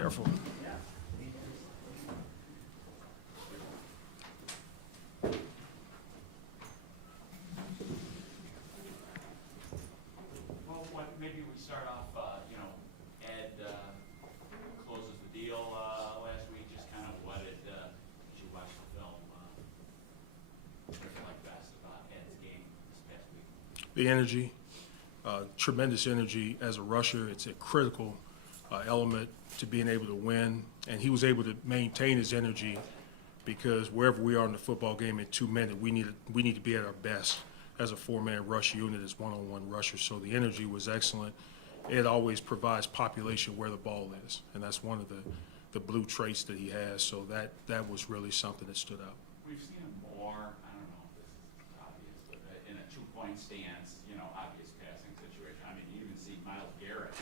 Careful. Well, maybe we start off, Ed closes the deal last week. Just kind of what did you watch the film? What did you like best about Ed's game this past week? The energy, tremendous energy as a rusher. It's a critical element to being able to win. And he was able to maintain his energy because wherever we are in the football game in 2 minutes, we need to be at our best as a four-man rush unit, as one-on-one rushers. So the energy was excellent. It always provides population where the ball is, and that's one of the blue traits that he has. So that was really something that stood out. We've seen him more, I don't know if this is obvious, but in a two-point stance, obvious passing situation. I mean, you even see Myles Garrett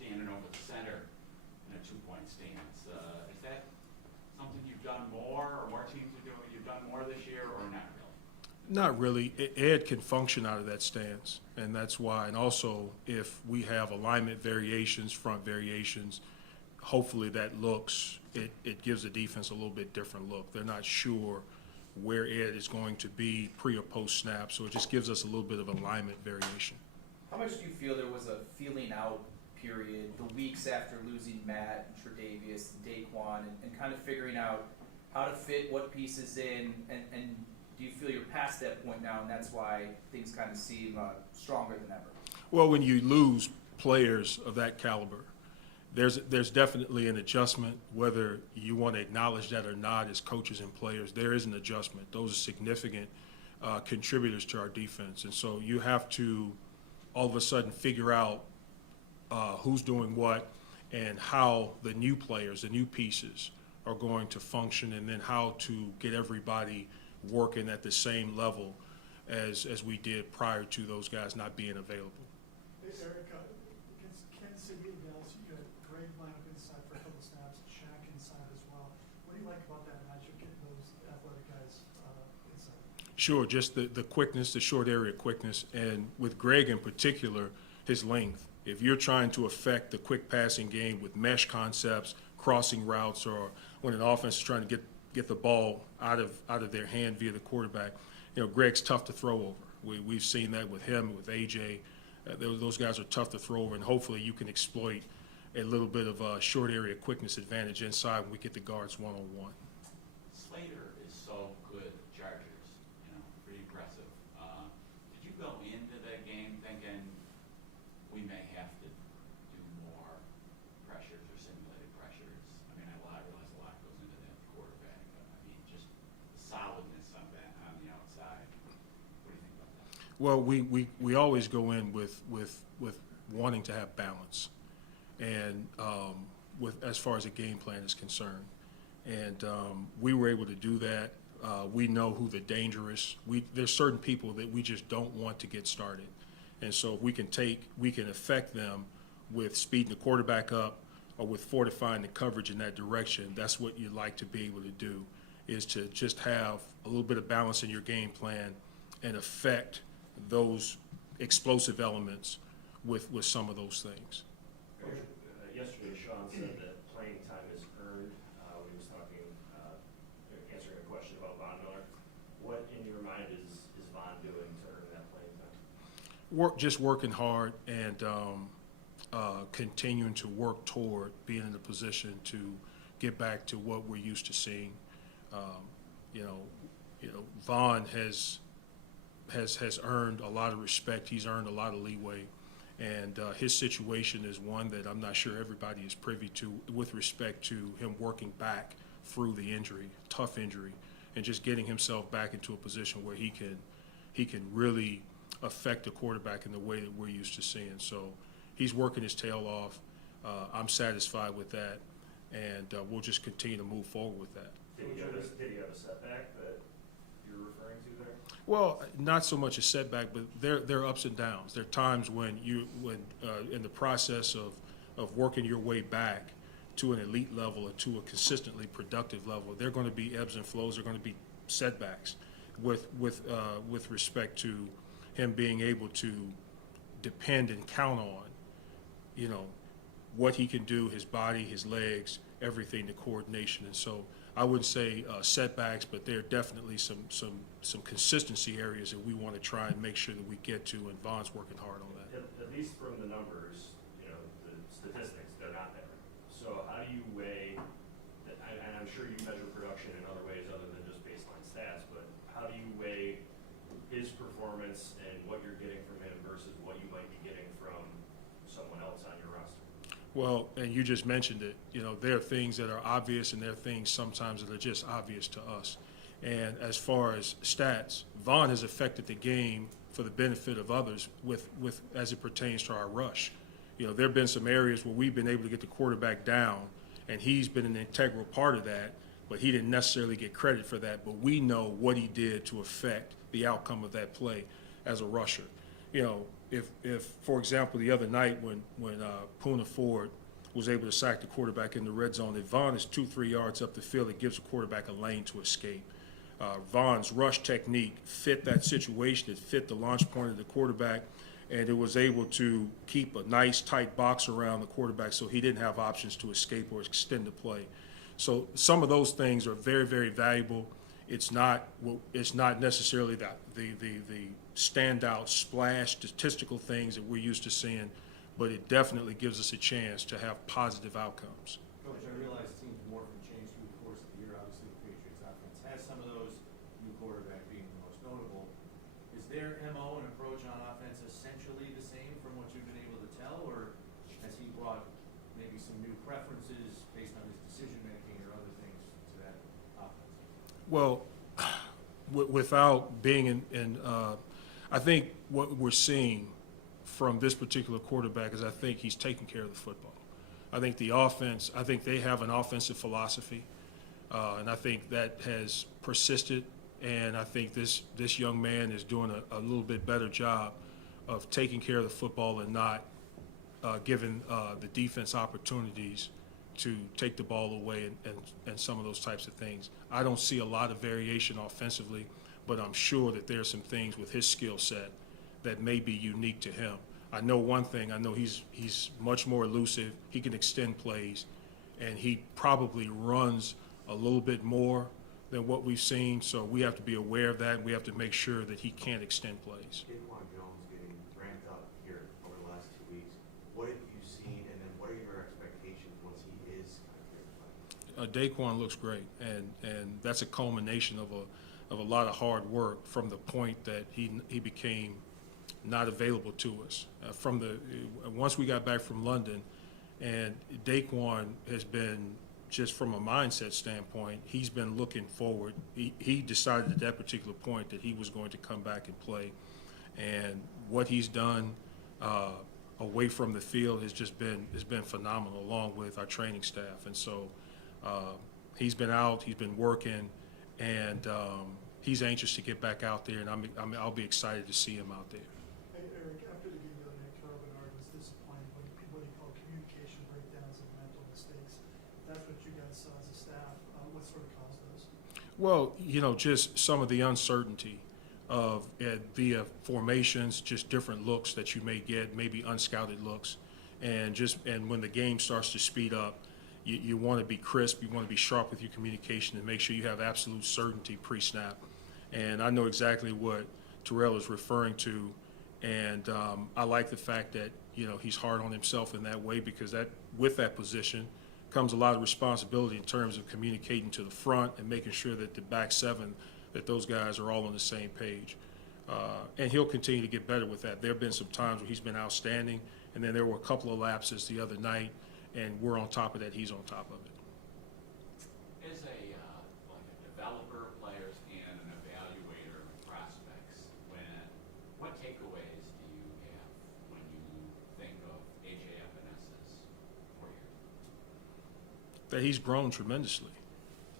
standing over the center in a two-point stance. Is that something you've done more, or more teams are doing, you've done more this year, or not really? Not really. Ed can function out of that stance, and that's why. And also, if we have alignment variations, front variations, hopefully that looks, it gives the defense a little bit different look. They're not sure where Ed is going to be pre or post snap, so it just gives us a little bit of alignment variation. How much do you feel there was a feeling out period, the weeks after losing Matt and Tre'Davious and Daquan, and kind of figuring out how to fit what pieces in, and do you feel you're past that point now, and that's why things kind of seem stronger than ever? Well, when you lose players of that caliber, there's definitely an adjustment, whether you want to acknowledge that or not as coaches and players. There is an adjustment. Those are significant contributors to our defense. And so you have to all of a sudden figure out who's doing what and how the new players, the new pieces are going to function, and then how to get everybody working at the same level as we did prior to those guys not being available. Hey, Eric, Kansas City Eagles, you got Greg line up inside for a couple snaps, Shaq inside as well. What do you like about that matchup, getting those athletic guys inside? Sure, just the quickness, the short area quickness, and with Greg in particular, his length. If you're trying to affect the quick passing game with mesh concepts, crossing routes, or when an offense is trying to get the ball out of their hand via the quarterback, Greg's tough to throw over. We've seen that with him, with AJ. Those guys are tough to throw over, and hopefully you can exploit a little bit of a short area quickness advantage inside when we get the guards one-on-one. Slater is so good at Chargers, pretty impressive. Did you go into that game thinking we may have to do more pressures or simulated pressures? I mean, I realize a lot goes into that quarterback, but I mean, just the solidness of that on the outside. What do you think about that? Well, we always go in with wanting to have balance, and with as far as a game plan is concerned, and we were able to do that. We know who the dangerous. There's certain people that we just don't want to get started, and so if we can affect them with speeding the quarterback up or with fortifying the coverage in that direction. That's what you'd like to be able to do, is to just have a little bit of balance in your game plan and affect those explosive elements with some of those things. Yesterday, Sean said that playing time is earned when he was talking, answering a question about Von Miller. What, in your mind, is Von doing to earn that playing time? Just working hard and continuing to work toward being in a position to get back to what we're used to seeing. Von has earned a lot of respect. He's earned a lot of leeway, and his situation is one that I'm not sure everybody is privy to with respect to him working back through the injury, tough injury, and just getting himself back into a position where he can really affect the quarterback in the way that we're used to seeing. So he's working his tail off. I'm satisfied with that, and we'll just continue to move forward with that. Did he have a setback that you're referring to there? Well, not so much a setback, but there are ups and downs. There are times when in the process of working your way back to an elite level or to a consistently productive level, there are going to be ebbs and flows. There are going to be setbacks with respect to him being able to depend and count on, what he can do, his body, his legs, everything, the coordination. And so I wouldn't say setbacks, but there are definitely some consistency areas that we want to try and make sure that we get to, and Vaughn's working hard on that. At least from the numbers, you know, the statistics, they're not there. So how do you weigh, and I'm sure you measure production in other ways other than just baseline stats, but how do you weigh his performance and what you're getting from him versus what you might be getting from someone else on your roster? Well, and you just mentioned it, you know, there are things that are obvious and there are things sometimes that are just obvious to us. And as far as stats, Vaughn has affected the game for the benefit of others with as it pertains to our rush. You know, there have been some areas where we've been able to get the quarterback down, and he's been an integral part of that, but he didn't necessarily get credit for that. But we know what he did to affect the outcome of that play as a rusher. You know, if for example, the other night when Poona Ford was able to sack the quarterback in the red zone, if Vaughn is 2-3 yards up the field, it gives the quarterback a lane to escape. Vaughn's rush technique fit that situation. It fit the launch point of the quarterback, and it was able to keep a nice tight box around the quarterback so he didn't have options to escape or extend the play. So some of those things are very, very valuable. It's not necessarily the standout splash statistical things that we're used to seeing, but it definitely gives us a chance to have positive outcomes. Coach, I realize teams morph and change through the course of the year. Obviously, the Patriots offense has some of those, new quarterback being the most notable. Is their MO and approach on offense essentially the same from what you've been able to tell, or has he brought maybe some new preferences based on his decision-making or other things to that offense? Well, without being I think what we're seeing from this particular quarterback is I think he's taking care of the football. I think the offense, I think they have an offensive philosophy, and I think that has persisted, and I think this young man is doing a little bit better job of taking care of the football and not giving the defense opportunities to take the ball away and some of those types of things. I don't see a lot of variation offensively, but I'm sure that there are some things with his skill set that may be unique to him. I know one thing, I know he's much more elusive, he can extend plays, and he probably runs a little bit more than what we've seen, so we have to be aware of that, and we have to make sure that he can extend plays. Daquan Jones getting ramped up here over the last 2 weeks. What have you seen, and then what are your expectations once he is kind of here? Daquan looks great, and that's a culmination of a lot of hard work from the point that he became not available to us. Once we got back from London, and Daquan has been, just from a mindset standpoint, he's been looking forward. He decided at that particular point that he was going to come back and play, and what he's done away from the field has been phenomenal, along with our training staff. And so he's been out, he's been working, and he's anxious to get back out there, and I'll be excited to see him out there. Hey, Eric, after the game the other night, Carl Bernard was disappointed when what he called communication breakdowns and mental mistakes. If that's what you guys saw as a staff, what sort of caused those? Well, you know, just some of the uncertainty of via formations, just different looks that you may get, maybe unscouted looks, and when the game starts to speed up, you want to be crisp, you want to be sharp with your communication and make sure you have absolute certainty pre-snap. And I know exactly what Terrell is referring to, and I like the fact that, you know, he's hard on himself in that way, because with that position comes a lot of responsibility in terms of communicating to the front and making sure that the back seven, that those guys are all on the same page. And he'll continue to get better with that. There have been some times where he's been outstanding, and then there were a couple of lapses the other night, and we're on top of that, he's on top of it. As like a developer, players, and an evaluator of prospects, what takeaways do you have when you think of AJ Epenesa's 4 years? That he's grown tremendously,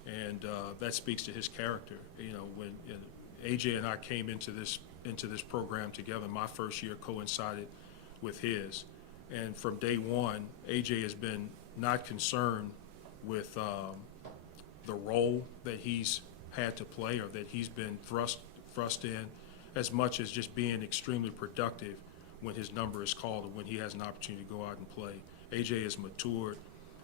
and that speaks to his character. You know, when AJ and I came into this program together, my first year coincided with his, and from day one, AJ has been not concerned with the role that he's had to play or that he's been thrust in, as much as just being extremely productive when his number is called or when he has an opportunity to go out and play. AJ has matured.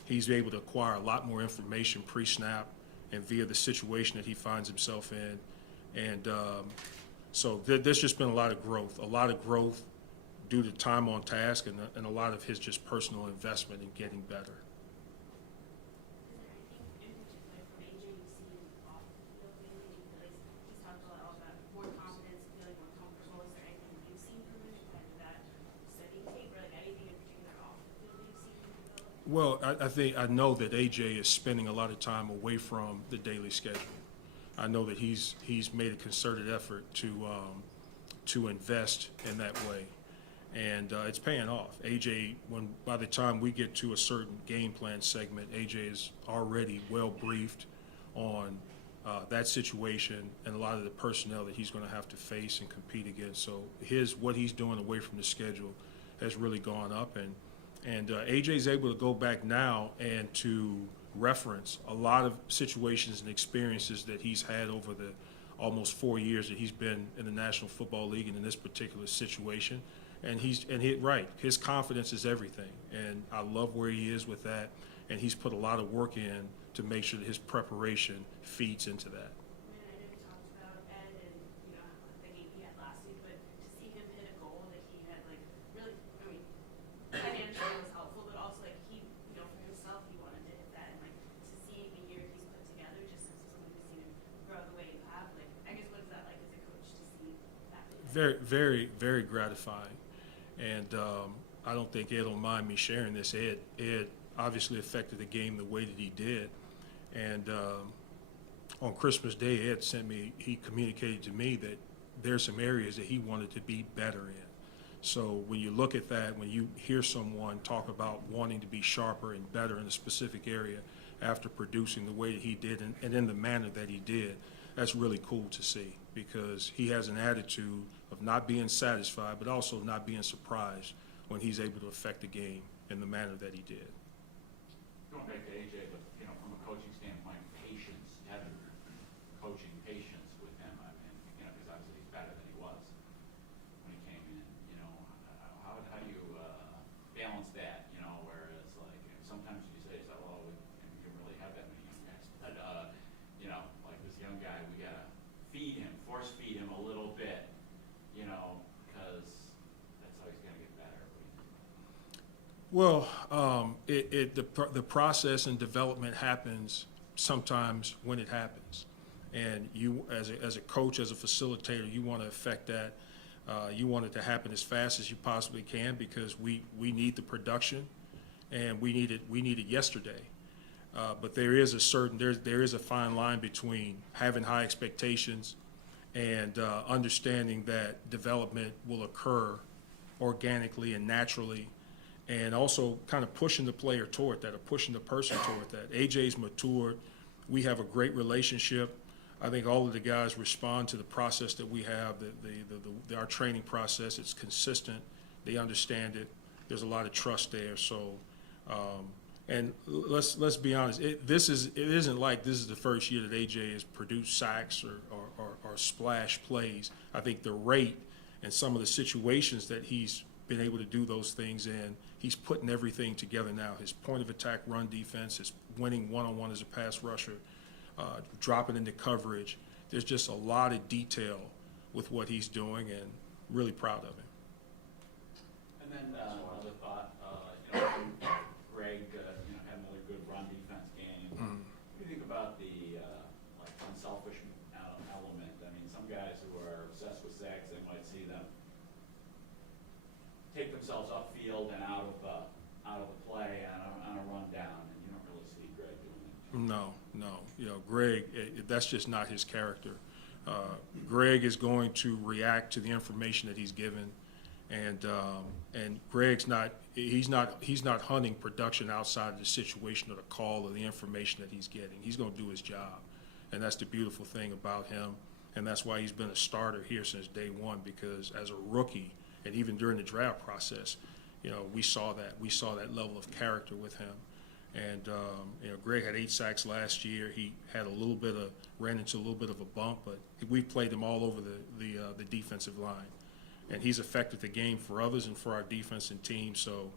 He's able to acquire a lot more information pre-snap and via the situation that he finds himself in. And so there's just been a lot of growth due to time on task and a lot of his just personal investment in getting better. Is there anything in particular from AJ you see off the field lately? He's talked a lot about more confidence, feeling more comfortable. Is there anything you've seen from him kind of that steady tape, or like anything in particular off the field that you've seen him develop? Well, I know that AJ is spending a lot of time away from the daily schedule. I know that he's made a concerted effort to invest in that way, and it's paying off. AJ, by the time we get to a certain game plan segment, AJ is already well briefed on that situation and a lot of the personnel that he's going to have to face and compete against. So what he's doing away from the schedule has really gone up, and AJ's able to go back now and to reference a lot of situations and experiences that he's had over the almost 4 years that he's been in the National Football League and in this particular situation. And right, his confidence is everything. And I love where he is with that. And he's put a lot of work in to make sure that his preparation feeds into that. I know you talked about Ed and the game he had last week, but to see him hit a goal that he had really, financially was helpful, but also he, for himself, he wanted to hit that, and to see the year he's put together, just as someone who's seen him grow the way you have, I guess what is that like as a coach to see that? Very, very, very gratifying. And I don't think Ed will mind me sharing this. Ed obviously affected the game the way that he did. And on Christmas Day, Ed he communicated to me that there's some areas that he wanted to be better in. So when you look at that, when you hear someone talk about wanting to be sharper and better in a specific area after producing the way that he did and in the manner that he did, that's really cool to see, because he has an attitude of not being satisfied, but also not being surprised when he's able to affect the game in the manner that he did. Going back to AJ, but from a coaching standpoint, patience, having coaching patience with him. Because obviously he's better than he was when he came in. How do you balance that? Whereas sometimes you say, well, we don't really have that many young guys, but like this young guy, we gotta force feed him a little bit, because that's how he's gonna get better. Well, the process and development happens sometimes when it happens, and you, as a coach, as a facilitator, you want to affect that. You want it to happen as fast as you possibly can, because we need the production, and we need it yesterday. But there is a fine line between having high expectations and understanding that development will occur organically and naturally, and also kind of pushing the player toward that, or pushing the person toward that. AJ's matured. We have a great relationship. I think all of the guys respond to the process that we have, our training process. It's consistent. They understand it. There's a lot of trust there. So, and let's be honest. It isn't like this is the first year that AJ has produced sacks or splash plays. I think the rate and some of the situations that he's been able to do those things in, he's putting everything together now. His point of attack run defense, his winning one-on-one as a pass rusher, dropping into coverage. There's just a lot of detail with what he's doing, and really proud of him. And then another thought, Greg, had another good run defense game. Mm-hmm. What do you think about the unselfish element? Some guys who are obsessed with sacks, they might see them take themselves upfield and out of the play on a run down, and you don't really see Greg doing it. No. Greg, that's just not his character. Greg is going to react to the information that he's given, and Greg's he's not hunting production outside of the situation or the call or the information that he's getting. He's going to do his job, and that's the beautiful thing about him, and that's why he's been a starter here since day one, because as a rookie, and even during the draft process, we saw that level of character with him. And Greg had 8 sacks last year. He had ran into a little bit of a bump, but we played him all over the defensive line, and he's affected the game for others and for our defense and team. So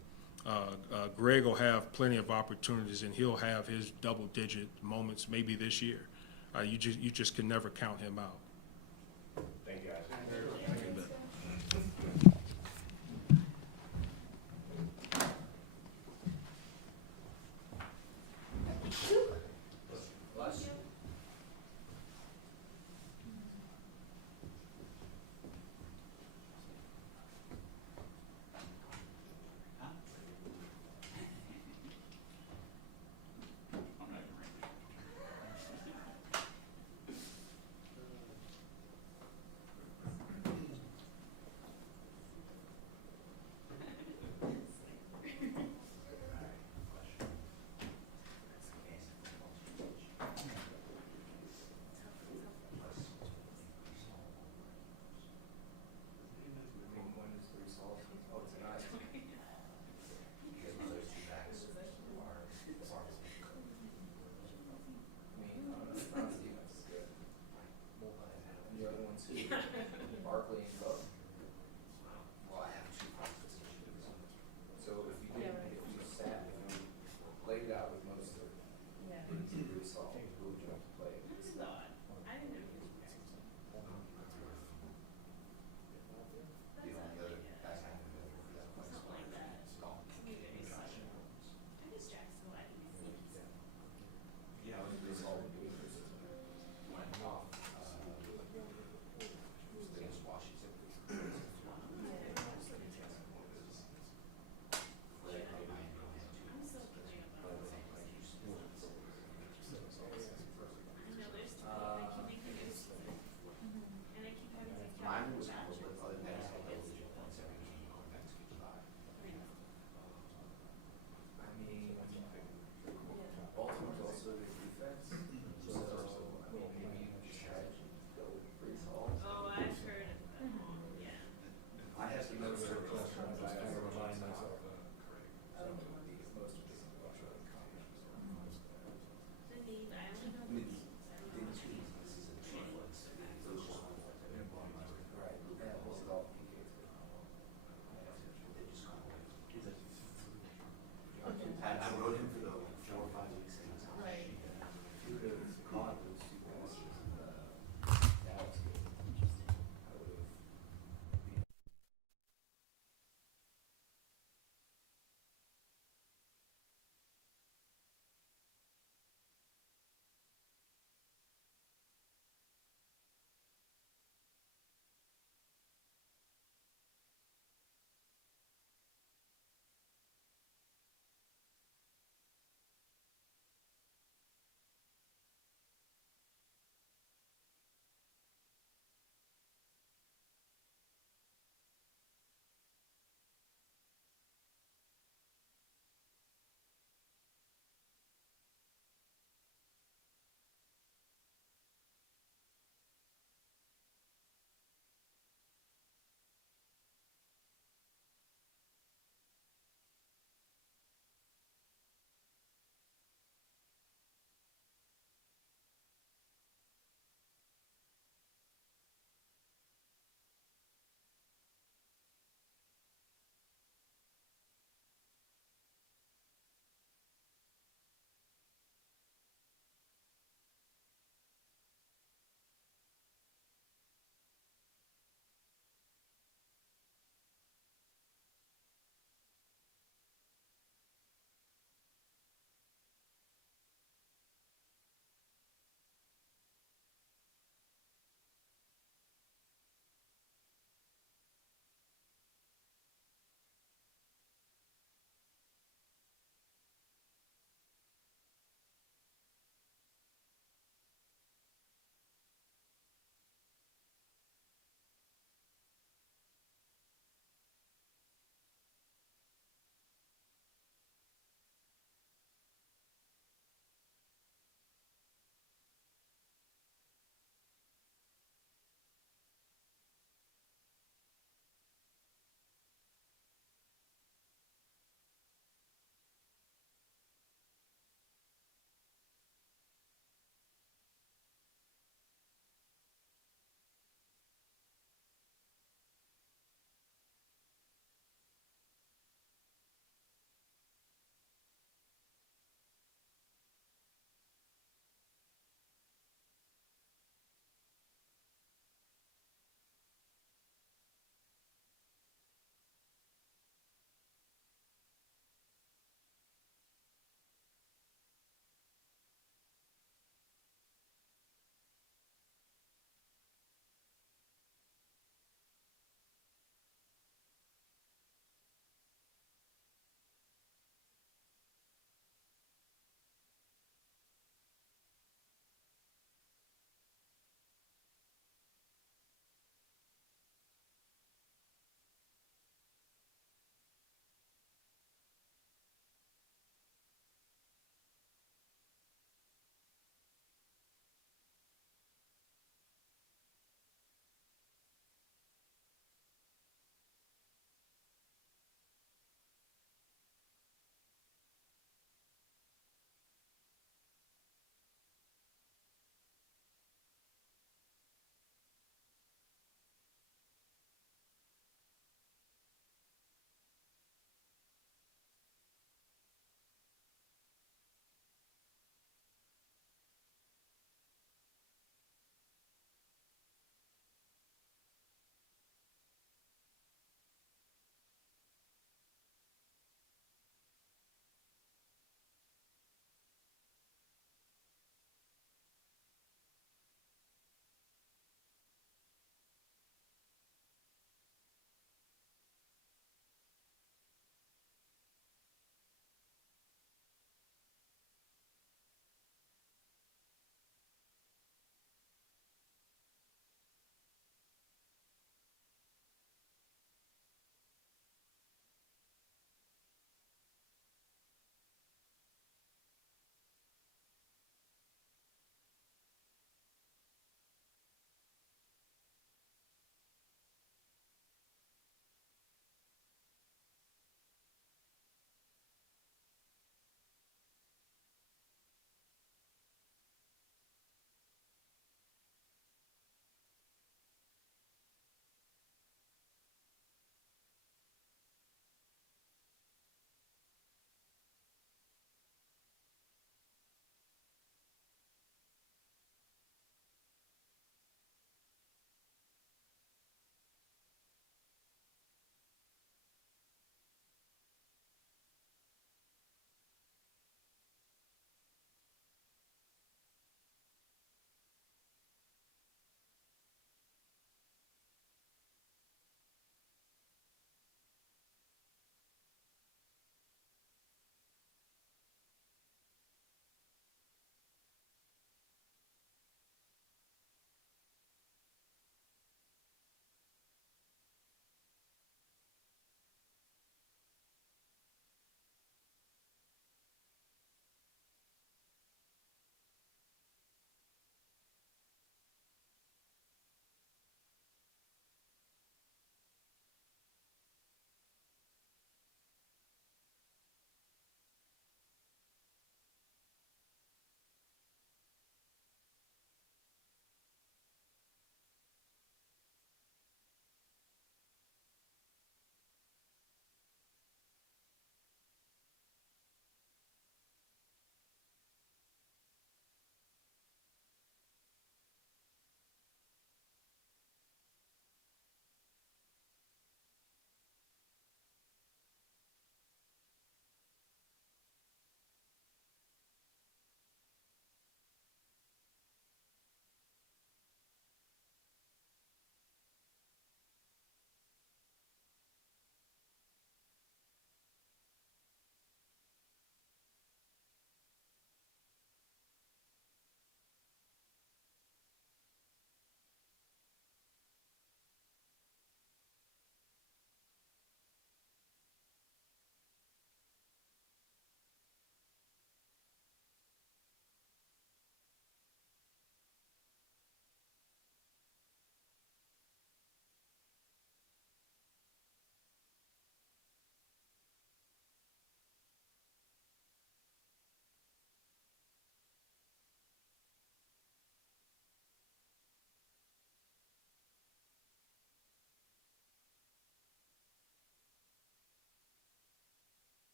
Greg will have plenty of opportunities, and he'll have his double-digit moments maybe this year. You just can never count him out. Thank you, guys. Huh? I'm not even ready.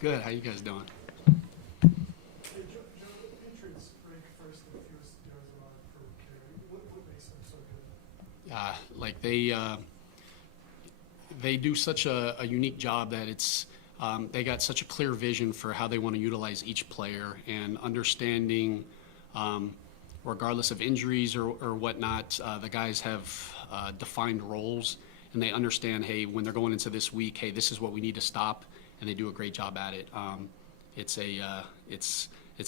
Good. How you guys doing? Hey, Joe, the Patriots rank first in fewest yards allowed per carry. What makes them so good? Like they do such a unique job that it's they got such a clear vision for how they want to utilize each player and understanding, regardless of injuries or whatnot, the guys have defined roles and they understand, hey, when they're going into this week, hey, this is what we need to stop, and they do a great job at it. It's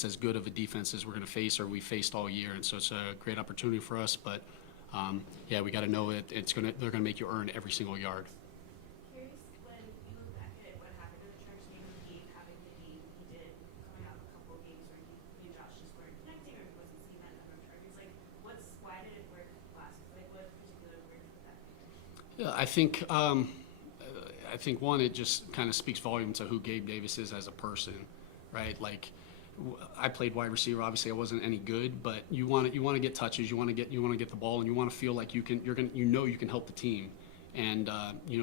as good of a defense as we're going to face or we faced all year, and so it's a great opportunity for us. But yeah, we got to know it. They're going to make you earn every single yard. Curious, when you look back at what happened in the Chargers game with Gabe having the game he did, coming out of a couple of games where he and Josh just weren't connecting or he wasn't seeing that number of targets, like why did it work last week? Like what particularly worked with that? Yeah, I think one, it just kind of speaks volume to who Gabe Davis is as a person, right? Like, I played wide receiver. Obviously, I wasn't any good, but you want to get touches. You want to get the ball, and you want to feel like you can help the team. And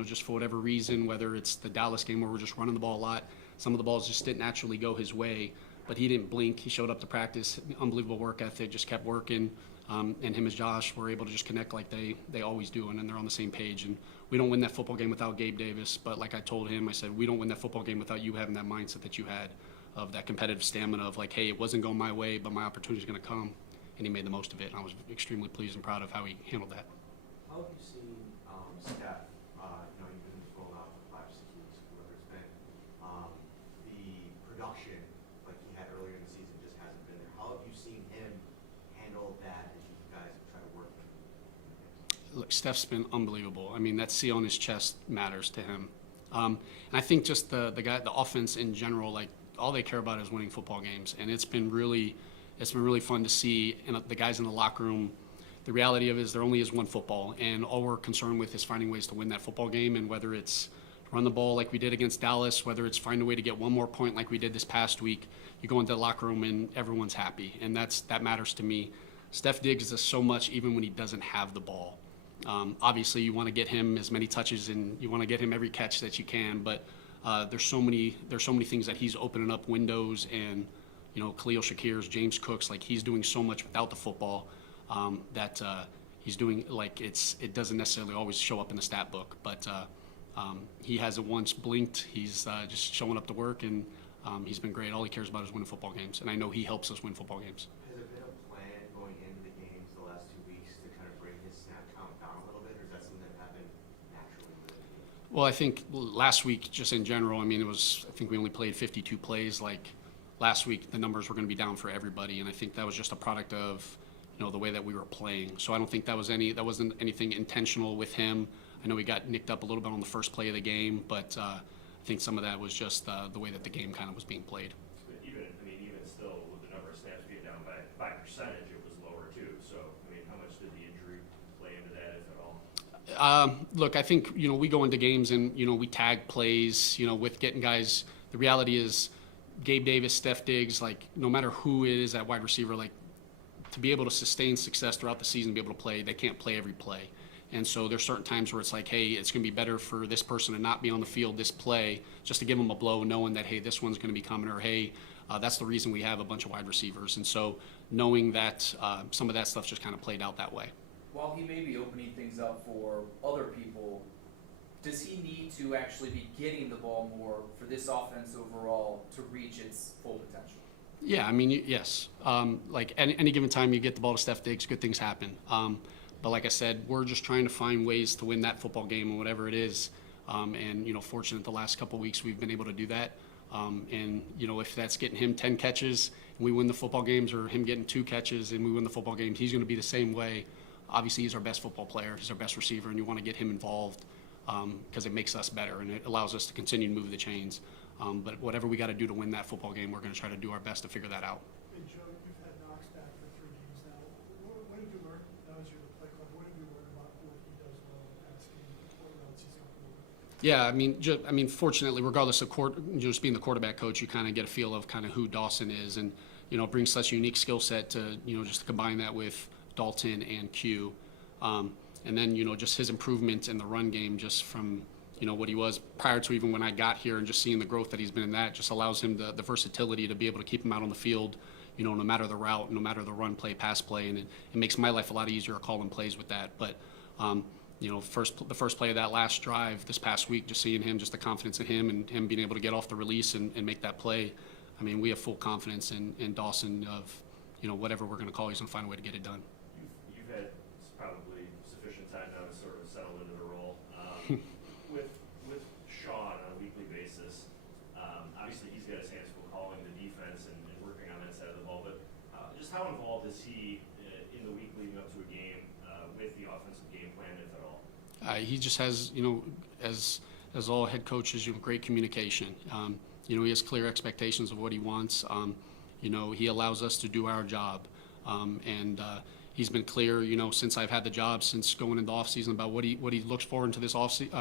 just for whatever reason, whether it's the Dallas game where we're just running the ball a lot, some of the balls just didn't naturally go his way. But he didn't blink. He showed up to practice. Unbelievable work ethic. Just kept working. And him as Josh were able to just connect like they always do, and then they're on the same page. And we don't win that football game without Gabe Davis. But like I told him, I said, we don't win that football game without you having that mindset that you had of that competitive stamina of like, hey, it wasn't going my way, but my opportunity is going to come. And he made the most of it. And I was extremely pleased and proud of how he handled that. How have you seen Steph, you've been rolling out for 5, 6 weeks, whatever it's been, the production like he had earlier in the season just hasn't been there. How have you seen him handle that as you guys try to work him? Look, Steph's been unbelievable. I mean, that C on his chest matters to him. And I think just the offense in general, like all they care about is winning football games. And it's been really fun to see. And the guys in the locker room, the reality of it is there only is one football, and all we're concerned with is finding ways to win that football game. And whether it's run the ball like we did against Dallas, whether it's find a way to get one more point like we did this past week, you go into the locker room and everyone's happy, and that matters to me. Steph Diggs does so much even when he doesn't have the ball. Obviously, you want to get him as many touches and you want to get him every catch that you can, but there's so many things that he's opening up windows, and Khalil Shakir's, James Cook's, like he's doing so much without the football that he's doing, like it doesn't necessarily always show up in the stat book, but he hasn't once blinked. He's just showing up to work, and he's been great. All he cares about is winning football games, and I know he helps us win football games. Has there been a plan going into the games the last 2 weeks to kind of bring his snap count down a little bit, or is that something that happened naturally with the game? Well, I think last week, just in general, I mean, I think we only played 52 plays. Like last week, the numbers were going to be down for everybody, and I think that was just a product of the way that we were playing. So I don't think that wasn't anything intentional with him. I know he got nicked up a little bit on the first play of the game, but I think some of that was just the way that the game kind of was being played. But even still, with the number of snaps being down by percentage, it was lower too. So, I mean, how much did the injury play into that, if at all? Look, I think, we go into games and, we tag plays, with getting guys. The reality is Gabe Davis, Steph Diggs, like no matter who it is at wide receiver, like to be able to sustain success throughout the season, be able to play, they can't play every play. And so there's certain times where it's like, hey, it's going to be better for this person to not be on the field this play, just to give them a blow, knowing that, hey, this one's going to be coming, or hey, that's the reason we have a bunch of wide receivers. And so knowing that some of that stuff just kind of played out that way. While he may be opening things up for other people, does he need to actually be getting the ball more for this offense overall to reach its full potential? Yeah, I mean, yes. Like any given time you get the ball to Steph Diggs, good things happen. But like I said, we're just trying to find ways to win that football game, or whatever it is. And fortunate the last couple of weeks we've been able to do that. And if that's getting him 10 catches and we win the football games, or him getting 2 catches and we win the football games, he's going to be the same way. Obviously, he's our best football player. He's our best receiver, and you want to get him involved because it makes us better and it allows us to continue to move the chains. But whatever we got to do to win that football game, we're going to try to do our best to figure that out. Hey, Joe, you've had Knox back for 3 games now. What did you learn? That was your play clock. What did you learn about what he does well in the past game? What else he's got to do? Yeah, I mean, fortunately, regardless of just being the quarterback coach, you kind of get a feel of kind of who Dawson is, and brings such a unique skill set to just to combine that with Dalton and Q, and then just his improvement in the run game, just from what he was prior to even when I got here, and just seeing the growth that he's been in that just allows him the versatility to be able to keep him out on the field, no matter the route, no matter the run play, pass play, and it makes my life a lot easier calling plays with that. But, the first play of that last drive this past week, just seeing him, just the confidence in him and him being able to get off the release and make that play. I mean, we have full confidence in Dawson of, whatever we're going to call, he's going to find a way to get it done. You've had probably sufficient time now to sort of settle into the role. With Sean on a weekly basis, obviously he's got his hands full calling the defense and working on that side of the ball, but just how involved is he in the week leading up to a game with the offensive game plan, if at all? He just has, as all head coaches, great communication. He has clear expectations of what he wants. He allows us to do our job. And he's been clear, since I've had the job, since going into the offseason, about what he looks for into this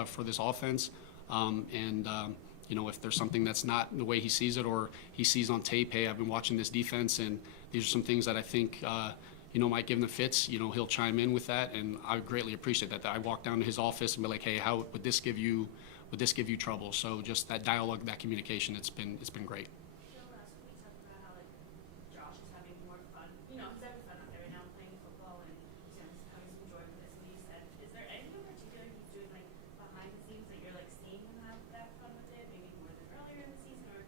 for this offense. If there's something that's not the way he sees it, or he sees on tape, hey, I've been watching this defense, and these are some things that I think might give him the fits, he'll chime in with that, and I greatly appreciate that. I walk down to his office and be like, hey, how would this give you trouble? So just that dialogue, that communication, it's been great. Joe, last week we talked about how Josh is having more fun. He's having fun out there right now playing football, and he's having some joy with this. And you said, is there anything in particular he's doing behind the scenes that you're seeing him have that fun with it? Maybe more than earlier in the season, or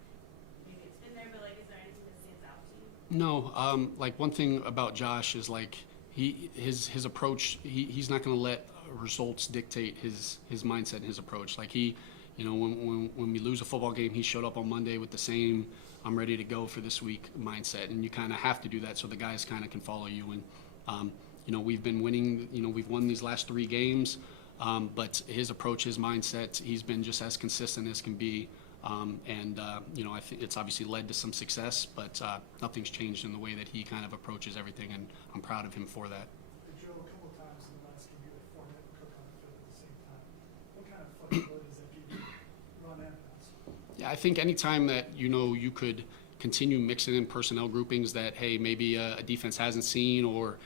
maybe it's been there, but is there anything that stands out to you? No, one thing about Josh is his approach. He's not going to let results dictate his mindset and his approach. When we lose a football game, he showed up on Monday with the same "I'm ready to go for this week" mindset, and you kind of have to do that so the guys kind of can follow you. And we've been winning. We've won these last 3 games, but his approach, his mindset, he's been just as consistent as can be. I think it's obviously led to some success, but nothing's changed in the way that he kind of approaches everything, and I'm proud of him for that. Joe, a couple of times in the last game, you had Fournette and Cook on the field at the same time. What kind of flexibility does that give you, run and pass? Yeah, I think anytime that you could continue mixing in personnel groupings that, hey, maybe a defense hasn't seen, or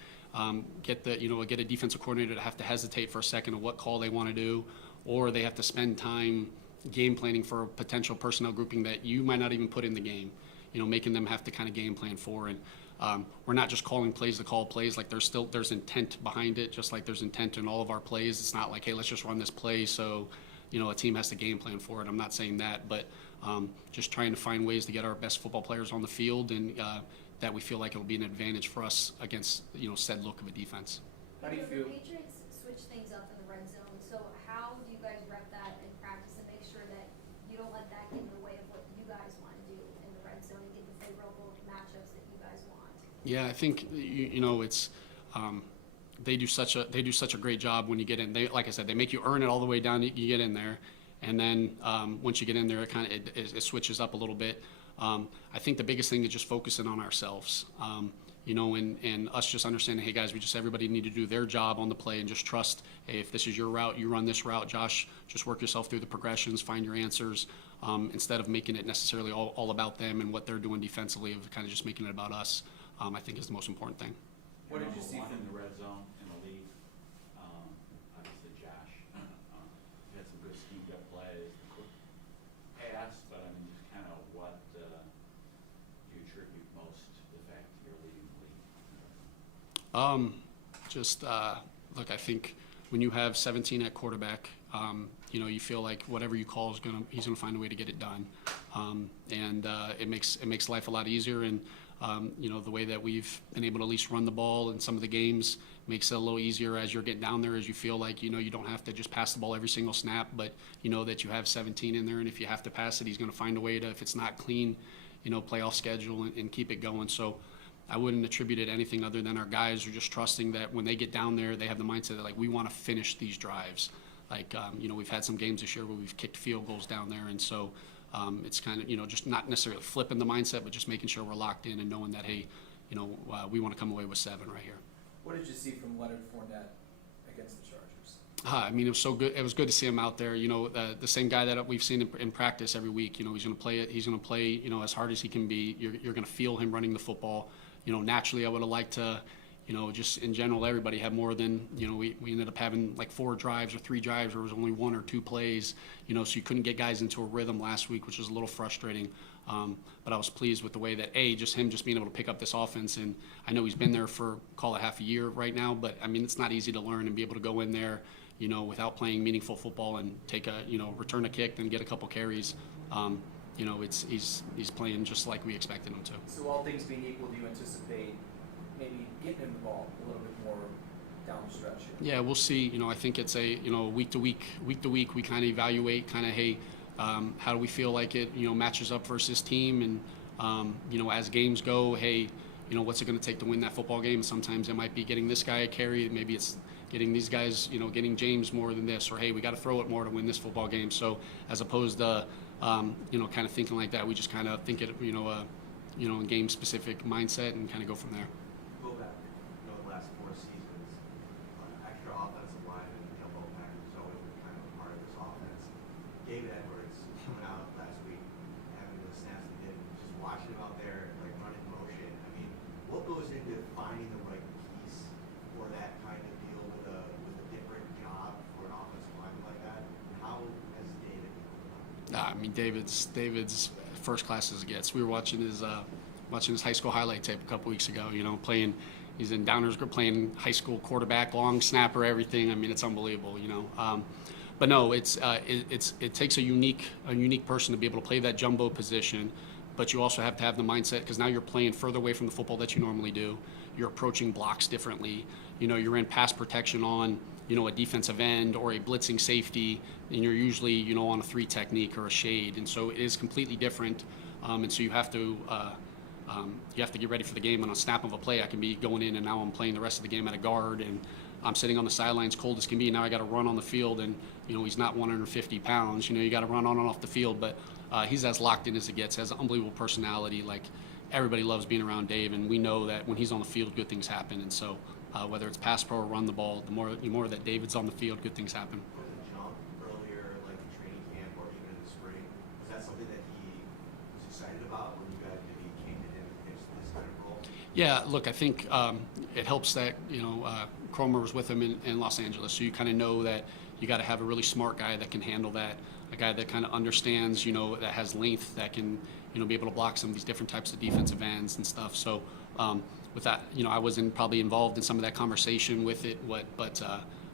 get a defensive coordinator to have to hesitate for a second of what call they want to do, or they have to spend time game planning for a potential personnel grouping that you might not even put in the game, making them have to kind of game plan for. And we're not just calling plays to call plays. There's intent behind it, just like there's intent in all of our plays. It's not like, hey, let's just run this play so a team has to game plan for it. I'm not saying that, but just trying to find ways to get our best football players on the field, and that we feel like it'll be an advantage for us against said look of a defense. How do you The feel? Patriots switch things up in the red zone, so how do you guys rep that in practice and make sure that you don't let that get in the way of what you guys want to do in the red zone and get the favorable matchups that you guys want? Yeah, I think it's they do such a great job when you get in. Like I said, they make you earn it all the way down. You get in there, and then once you get in there, it switches up a little bit. I think the biggest thing is just focusing on ourselves. And us just understanding, hey guys, everybody need to do their job on the play, and just trust, hey, if this is your route, you run this route. Josh, just work yourself through the progressions, find your answers, instead of making it necessarily all about them and what they're doing defensively, of kind of just making it about us. I think is the most important thing. What did you see Number one from in the red zone in the league? Obviously Josh. He had some good schemed up plays, the quick pass, but just kind of what do you attribute most to the fact that you're leading the league? Look, I think when you have 17 at quarterback, you feel like whatever you call he's gonna find a way to get it done, and it makes life a lot easier. And the way that we've been able to at least run the ball in some of the games makes it a little easier as you're getting down there, as you feel like you don't have to just pass the ball every single snap, but that you have 17 in there, and if you have to pass it, he's going to find a way to, if it's not clean, playoff schedule and keep it going. So I wouldn't attribute it to anything other than our guys are just trusting that when they get down there, they have the mindset that we want to finish these drives. We've had some games this year where we've kicked field goals down there, and so it's kind of just not necessarily flipping the mindset, but just making sure we're locked in and knowing that, hey, we want to come away with 7 right here. What did you see from Leonard Fournette against the Chargers? It was so good. It was good to see him out there. The same guy that we've seen in practice every week. He's going to play it. He's going to play, as hard as he can be. You're going to feel him running the football. Naturally, I would have liked to, just in general, everybody had more than, we ended up having like 4 drives or 3 drives where it was only 1 or 2 plays, so you couldn't get guys into a rhythm last week, which was a little frustrating. But I was pleased with the way that, just him just being able to pick up this offense. And I know he's been there for, call it half a year right now, but I mean, it's not easy to learn and be able to go in there, without playing meaningful football and take a, return a kick, then get a couple carries. He's playing just like we expected him to. So all things being equal, do you anticipate maybe getting him the ball a little bit more down the stretch here? Yeah, we'll see. I think it's a, week to week, we kind of evaluate hey, how do we feel like it, matches up versus team. And, as games go, hey, what's it going to take to win that football game? Sometimes it might be getting this guy a carry. Maybe it's getting these guys, getting James more than this, or hey, we got to throw it more to win this football game. So as opposed to, kind of thinking like that, we just kind of think it, in game specific mindset and kind of go from there. Go back, the last 4 seasons, extra offensive line and jumbo package has always been kind of part of this offense. David Edwards coming out last week, having the snaps he did, just watching him out there, like running motion. I mean, what goes into finding the right piece for that kind of deal with a different job for an offensive lineman like that? And how has David been? I mean, David's first class as it gets. We were watching his high school highlight tape a couple weeks ago. Playing, he's in Downers Group, playing high school quarterback, long snapper, everything. I mean, it's unbelievable. But no, it takes a unique person to be able to play that jumbo position. But you also have to have the mindset, because now you're playing further away from the football that you normally do. You're approaching blocks differently. You're in pass protection on, a defensive end or a blitzing safety, and you're usually, on a 3 technique or a shade. And so it is completely different. And so you have to get ready for the game. On a snap of a play, I can be going in, and now I'm playing the rest of the game at a guard, and I'm sitting on the sidelines cold as can be. Now I got to run on the field, and, he's not 150 pounds. You got to run on and off the field, but he's as locked in as it gets, has an unbelievable personality. Like, everybody loves being around Dave, and we know that when he's on the field, good things happen. And so whether it's pass pro or run the ball, the more that David's on the field, good things happen. Was it jump earlier, like in training camp or even in the spring? Was that something that he was excited about when you guys maybe came to him and pitched this kind of role? Yeah, look, I think it helps that, Cromer was with him in Los Angeles, so you kind of know that you got to have a really smart guy that can handle that, a guy that kind of understands, that has length, that can, be able to block some of these different types of defensive ends and stuff. So with that, I wasn't probably involved in some of that conversation with it, but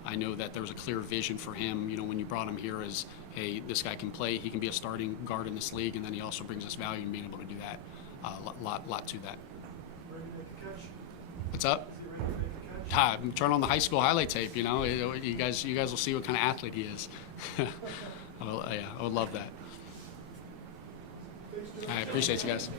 I know that there was a clear vision for him, when you brought him here as, hey, this guy can play, he can be a starting guard in this league, and then he also brings us value in being able to do that, lot to that. Ready to make the catch? What's up? Is he ready to make the catch? Turn on the high school highlight tape. You guys will see what kind of athlete he is. I would love that. Thanks, Joe. I appreciate you guys.